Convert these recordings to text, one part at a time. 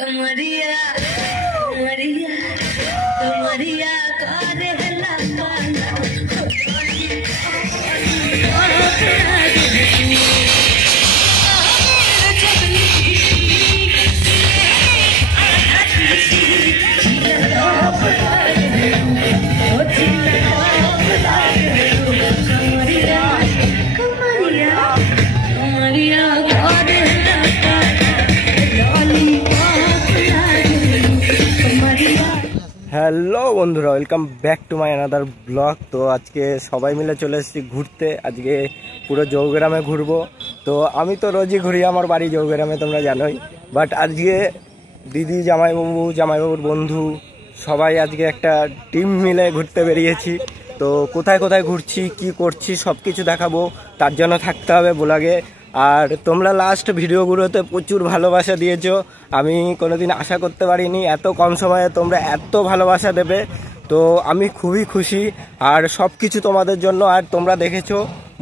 कमरिया कमरिया कमरिया कर हला হ্যালো বন্ধুরা, welcome back to my another blog. তো আজকে সবাই মিলে চলে এসেছি ঘুরতে। আজকে পুরো জৌগ্রামে ঘুরবো। তো আমি তো রোজই ঘুরি, আমার বাড়ি জৌগ্রামে, তোমরা জানোই। বাট আজকে দিদি, জামাইবাবুর বন্ধু সবাই আজকে একটা টিম মিলে ঘুরতে বেরিয়েছি। তো কোথায় কোথায় ঘুরছি, কি করছি সব কিছু দেখাবো। তার জন্য থাকতে হবে ব্লগে। আর তোমরা লাস্ট ভিডিওগুলোতে প্রচুর ভালোবাসা দিয়েছো। আমি কোনোদিন আশা করতে পারিনি এত কম সময়ে তোমরা এত ভালোবাসা দেবে। তো আমি খুবই খুশি, আর সব কিছু তোমাদের জন্য। আর তোমরা দেখেছো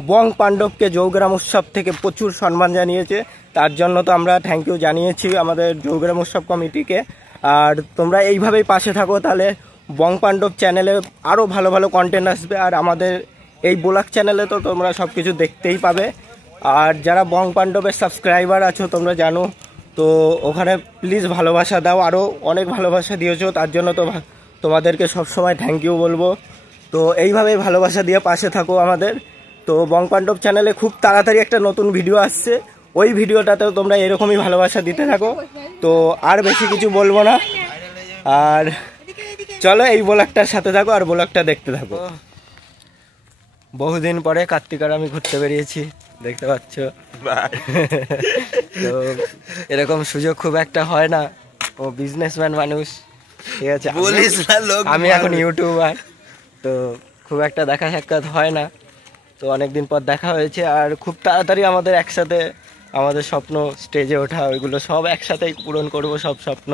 বং পাণ্ডবকে জৌগ্রাম উৎসব থেকে প্রচুর সম্মান জানিয়েছে, তার জন্য তো আমরা থ্যাংক ইউ জানিয়েছি আমাদের জৌগ্রাম উৎসব কমিটিকে। আর তোমরা এইভাবেই পাশে থাকো, তাহলে বং পাণ্ডব চ্যানেলে আরও ভালো ভালো কন্টেন্ট আসবে। আর আমাদের এই ব্লগ চ্যানেলে তো তোমরা সব কিছু দেখতেই পাবে। আর যারা বং পাণ্ডবের সাবস্ক্রাইবার আছো তোমরা জানো, তো ওখানে প্লিজ ভালোবাসা দাও। আরও অনেক ভালোবাসা দিয়েছো, তার জন্য তো তোমাদেরকে সবসময় থ্যাংক ইউ বলবো। তো এইভাবেই ভালোবাসা দিয়ে পাশে থাকো আমাদের। তো বং পাণ্ডব চ্যানেলে খুব তাড়াতাড়ি একটা নতুন ভিডিও আসছে, ওই ভিডিওটাতেও তোমরা এরকমই ভালোবাসা দিতে থাকো। তো আর বেশি কিছু বলবো না, আর চলো এই ব্লগটার সাথে থাকো আর ব্লগটা দেখতে থাকো। বহুদিন পরে কার্তিক আর আমি ঘুরতে বেরিয়েছি, দেখতে পাচ্ছ। তো এরকম সুযোগ খুব একটা হয় না, ও বিজনেসম্যান মানুষ, ঠিক আছে। আমি এখন ইউটিউবার, তো খুব একটা দেখা সাক্ষাৎ হয় না। তো অনেকদিন পর দেখা হয়েছে, আর খুব তাড়াতাড়ি আমাদের একসাথে আমাদের স্বপ্ন স্টেজে ওঠা, ওইগুলো সব একসাথেই পূরণ করব। সব স্বপ্ন,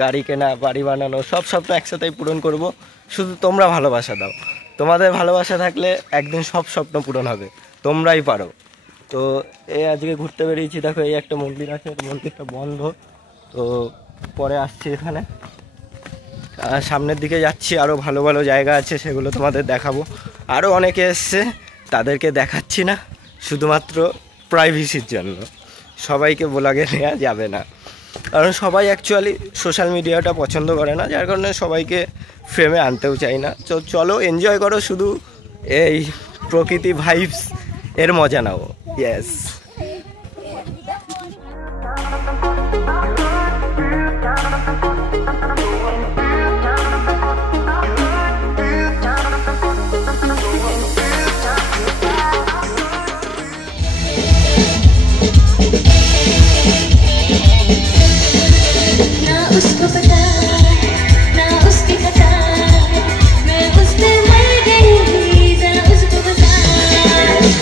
গাড়ি কেনা, বাড়ি বানানো, সব স্বপ্ন একসাথেই পূরণ করব। শুধু তোমরা ভালোবাসা দাও। তোমাদের ভালোবাসা থাকলে একদিন সব স্বপ্ন পূরণ হবে, তোমরাই পারো। তো এই আজকে ঘুরতে বেরিয়েছি। দেখো এই একটা মন্দির আছে, মন্দিরটা বন্ধ, তো পরে আসছি এখানে। সামনের দিকে যাচ্ছি, আরও ভালো ভালো জায়গা আছে, সেগুলো তোমাদের দেখাবো। আরও অনেকে এসছে, তাদেরকে দেখাচ্ছি না, শুধুমাত্র প্রাইভেসির জন্য। সবাইকে ব্লগে নেওয়া যাবে না, কারণ সবাই অ্যাকচুয়ালি সোশ্যাল মিডিয়াটা পছন্দ করে না, যার কারণে সবাইকে ফ্রেমে আনতেও চাই না। তো চলো এনজয় করো, শুধু এই প্রকৃতি ভাইবস এর মজা নাও। ইয়েস। उसको पता ना उसकी पता, मैं उससे मर गई, जरा उसको बता।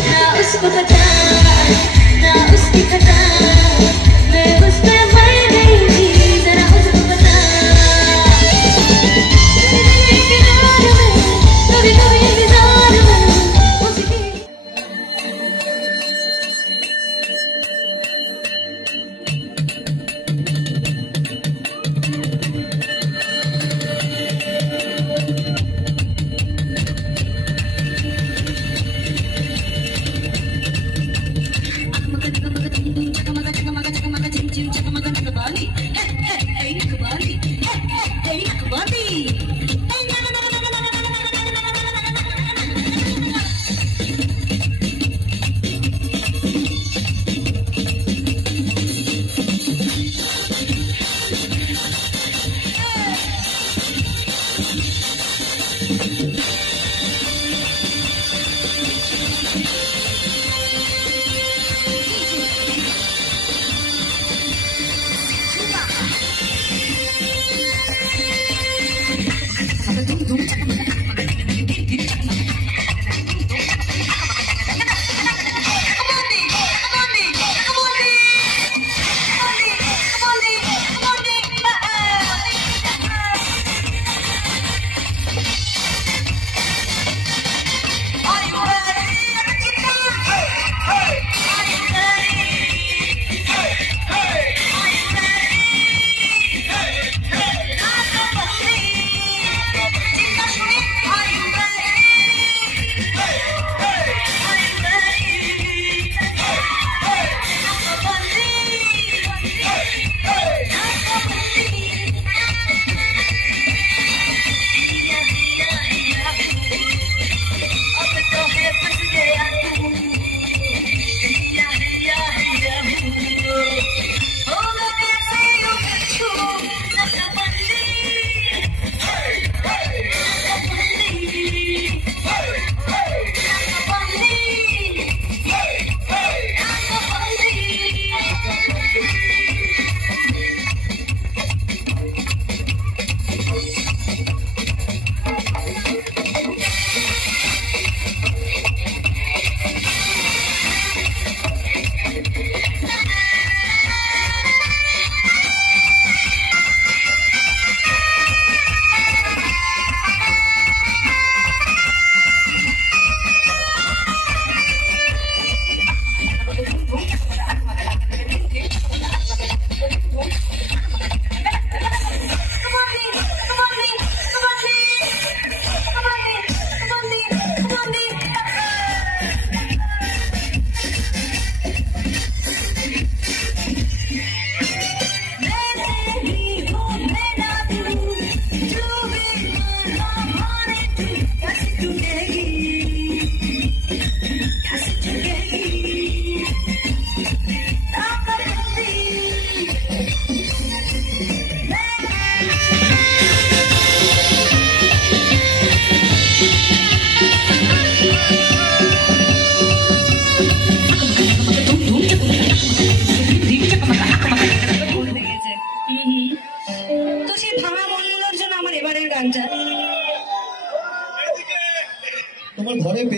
ना उसको पता ना उसकी पता, मैं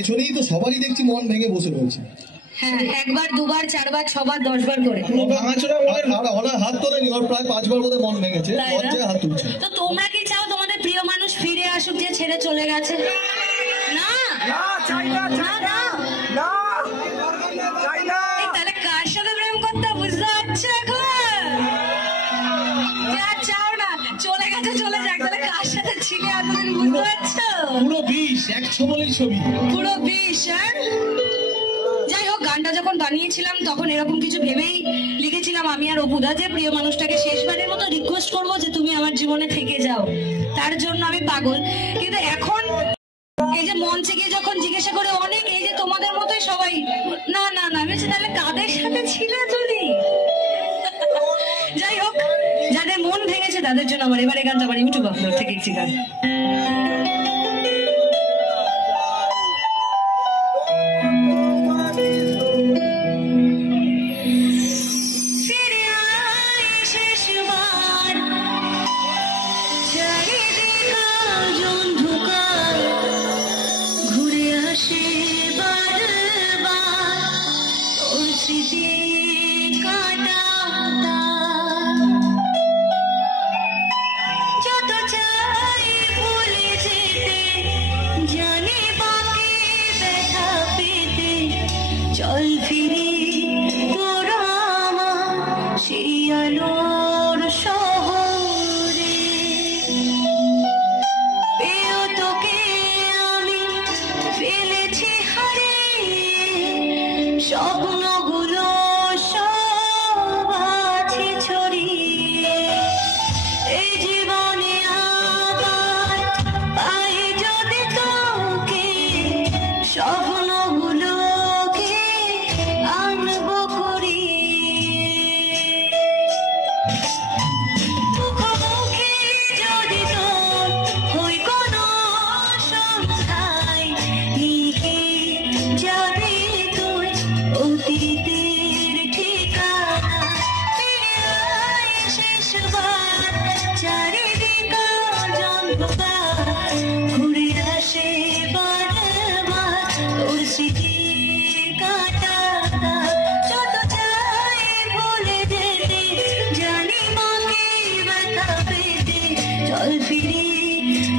পেছনেই তো সবারই দেখছি মন ভেঙে বসে রয়েছে। হ্যাঁ, একবার দুবার চারবার ছবার 10 বার করে হাত তোলেনি, ওর প্রায় 5 বার বোধহয় মন ভেঙেছে, লজ্জায় হাত তুলছে। তো তোমরা কি চাও তোমাদের প্রিয় মানুষ ফিরে আসুক যে ছেড়ে চলে গেছে? না, তাহলে কার সাথে প্রেম করতে বুঝতে পারছো এখন? যা চাও না, চলে গেছে চলে যাক, তাহলে কার সাথে ছিলে এতদিন বুঝতে পারছো? পুরো 20 এক ছবলের ছবি, পুরো 20। যাই হোক, গানটা যখন বানিয়েছিলাম তখন এরকম কিছু ভেবেই লিখেছিলাম আমি আর অপুদা যে প্রিয় মানুষটাকে শেষবারের মতো রিকোয়েস্ট করবো যে তুমি আমার জীবনে থেকে যাও, তার জন্য আমি পাগল। কিন্তু এখন এই যে মঞ্চে গিয়ে যখন জিজ্ঞাসা করে অনেক, এই যে তোমাদের মতোই সবাই না না না, আমি তাহলে কাদের সাথে ছিলে তুমি? যাই হোক, যাদের মন ভেঙেছে তাদের জন্য আমার এবারে গানটা আমার ইউটিউব আপলোড থেকে একটি গান। চল ফিরে তোরা সেই আলোর শহরে, পেও তোকে আমি ফেলেছি হারিয়ে, স্বপ্নগুলো সব আছে ছড়িয়ে, এই জীবনে আবার পাই যদি তোকে, স্বপ্নগুলোকে আনবো কুড়িয়ে, মুখোমুখি যদি তোর হই কোনো সন্ধ্যায়, লিখে যাবি তুই অতীতের ঠিকানা, ফিরে আয় শেষবার, চারিদিক অন্ধকার, ঘুরে আসে বারবার তোর স্মৃতির কাঁটাটা, যত চাই ভুলে যেতে, জানি মাকে ব্যথা পেতে, চল ফিরে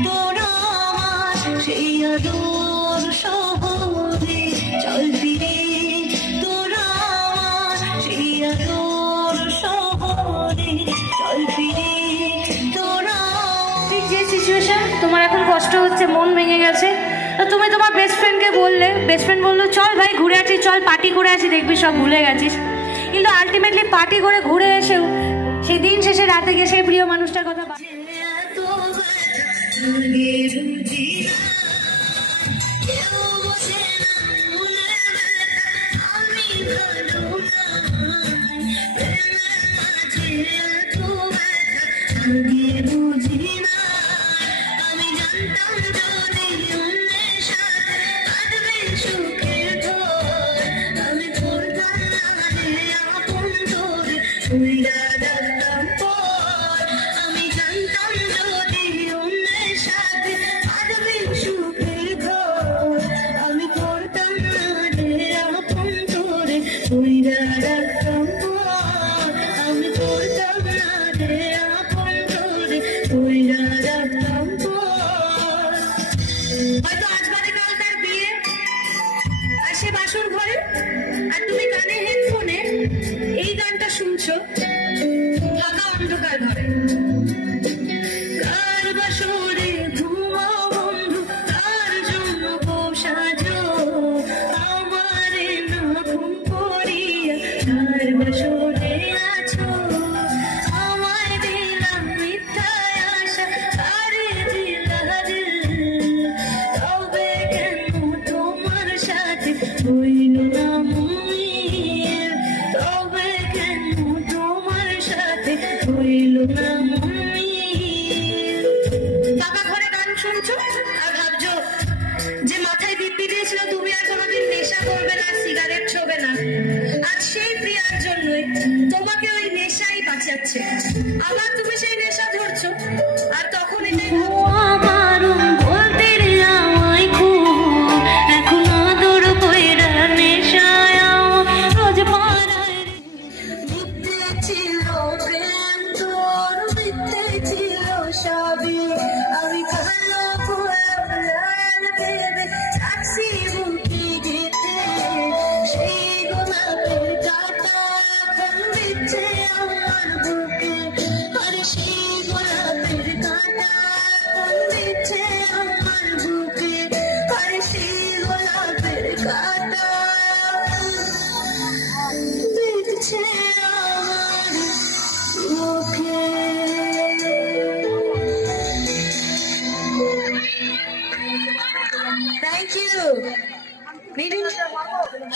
তোরা আমার সেই আদর শহরে, চল ফিরে তোরা আমার সেই আদর শহরে, চল ফিরে তোরা। ঠিক যে সিচুয়েশন তোমার এখন কষ্ট হচ্ছে, মন ভেঙে গেছে, তো তুমি তোমার বেস্ট ফ্রেন্ডকে বললে, বেস্ট ফ্রেন্ড বললো চল ভাই ঘুরে আসি, চল পার্টি করে আসি, দেখবি সব ভুলে গেছিস। কিন্তু আলটিমেটলি পার্টি করে ঘুরে এসেও সেই দিন শেষে রাতে গিয়ে সেই প্রিয় মানুষটার কথা হয়তো আজ বাদে কাল তার বিয়ে, আর সে বাসর ঘরে, আর তুমি কানে হেডফোনে এই গানটা শুনছো ফাঁকা অন্ধকার ঘরে। কার বাসরে ঘুমাও বন্ধু, কার জন্য সাজো আমারে না ঘুম পড়িয়া, কার বাসরে আছো আমায় দিলাম মিথ্যায় আশা, কারে দিলা দিল, তবে কেন তোমার সাথে হইল না মুমির, তবে কেন তোমার সাথে হইল না মুমির। ফাঁকা ঘরে গান শুনছো আর ভাবছো যে মাথায় দিব্যি দিয়েছিল তুমি আর কোনোদিন নেশা করবে না, সিগারেট ছোবে না, আজ সেই প্রিয়ার জন্যই তোমাকে ওই নেশাই বাঁচাচ্ছে, আবার তুমি সেই নেশা ধরছো, আর তখন এটাই বলতে রে আমায় খুব এখন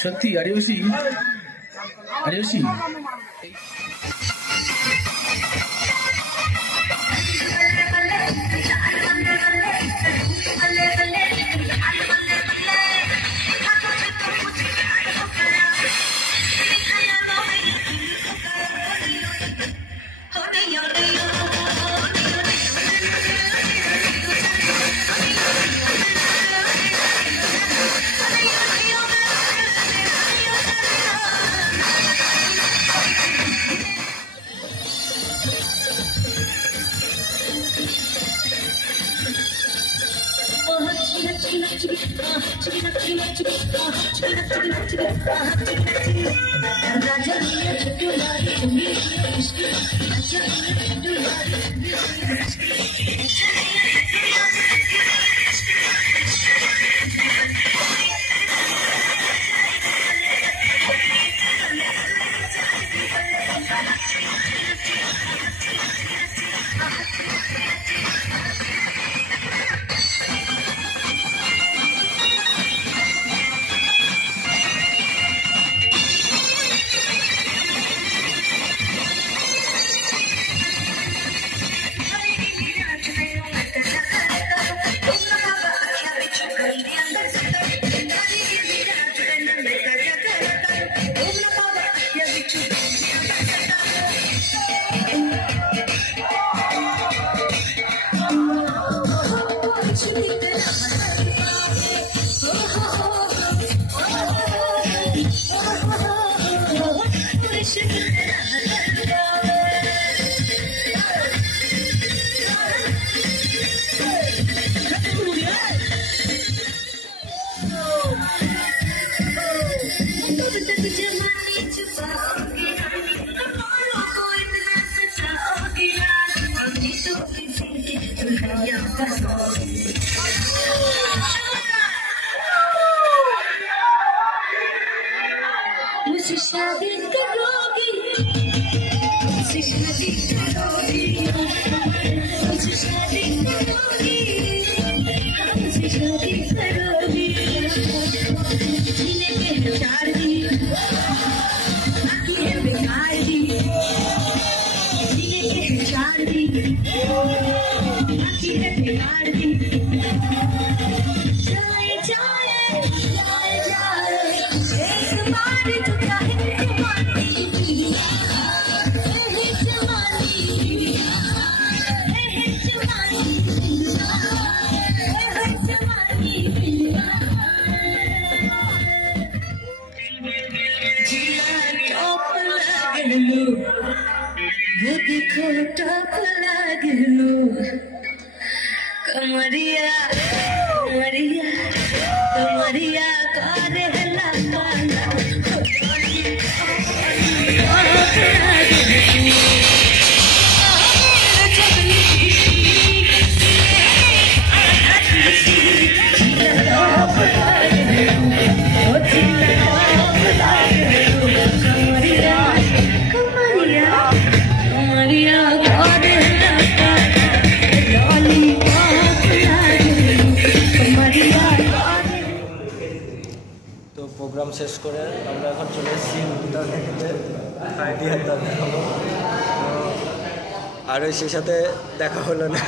সত্যি আরিয়সী আরিয়সী मुझसे शादी करोगी, मुझसे शादी करोगी, मुझसे शादी करोगी, मुझसे शादी करोगी। जीने के हैं चार दिन, बाकी है बेकार दिन। जीने के हैं चार दिन, बाकी है बेकार दिन। जाए जाए जाए जाए एक बार तो चाहे जवानी वो देखो टॉप लागलो कमरिया कमरिया कमरिया करे हला काला তো প্রোগ্রাম শেষ করে আমরা এখন চলে এসেছি উদ্যানে খেতে আইডিয়ার দাদা আর সেই সাথে দেখা হলো না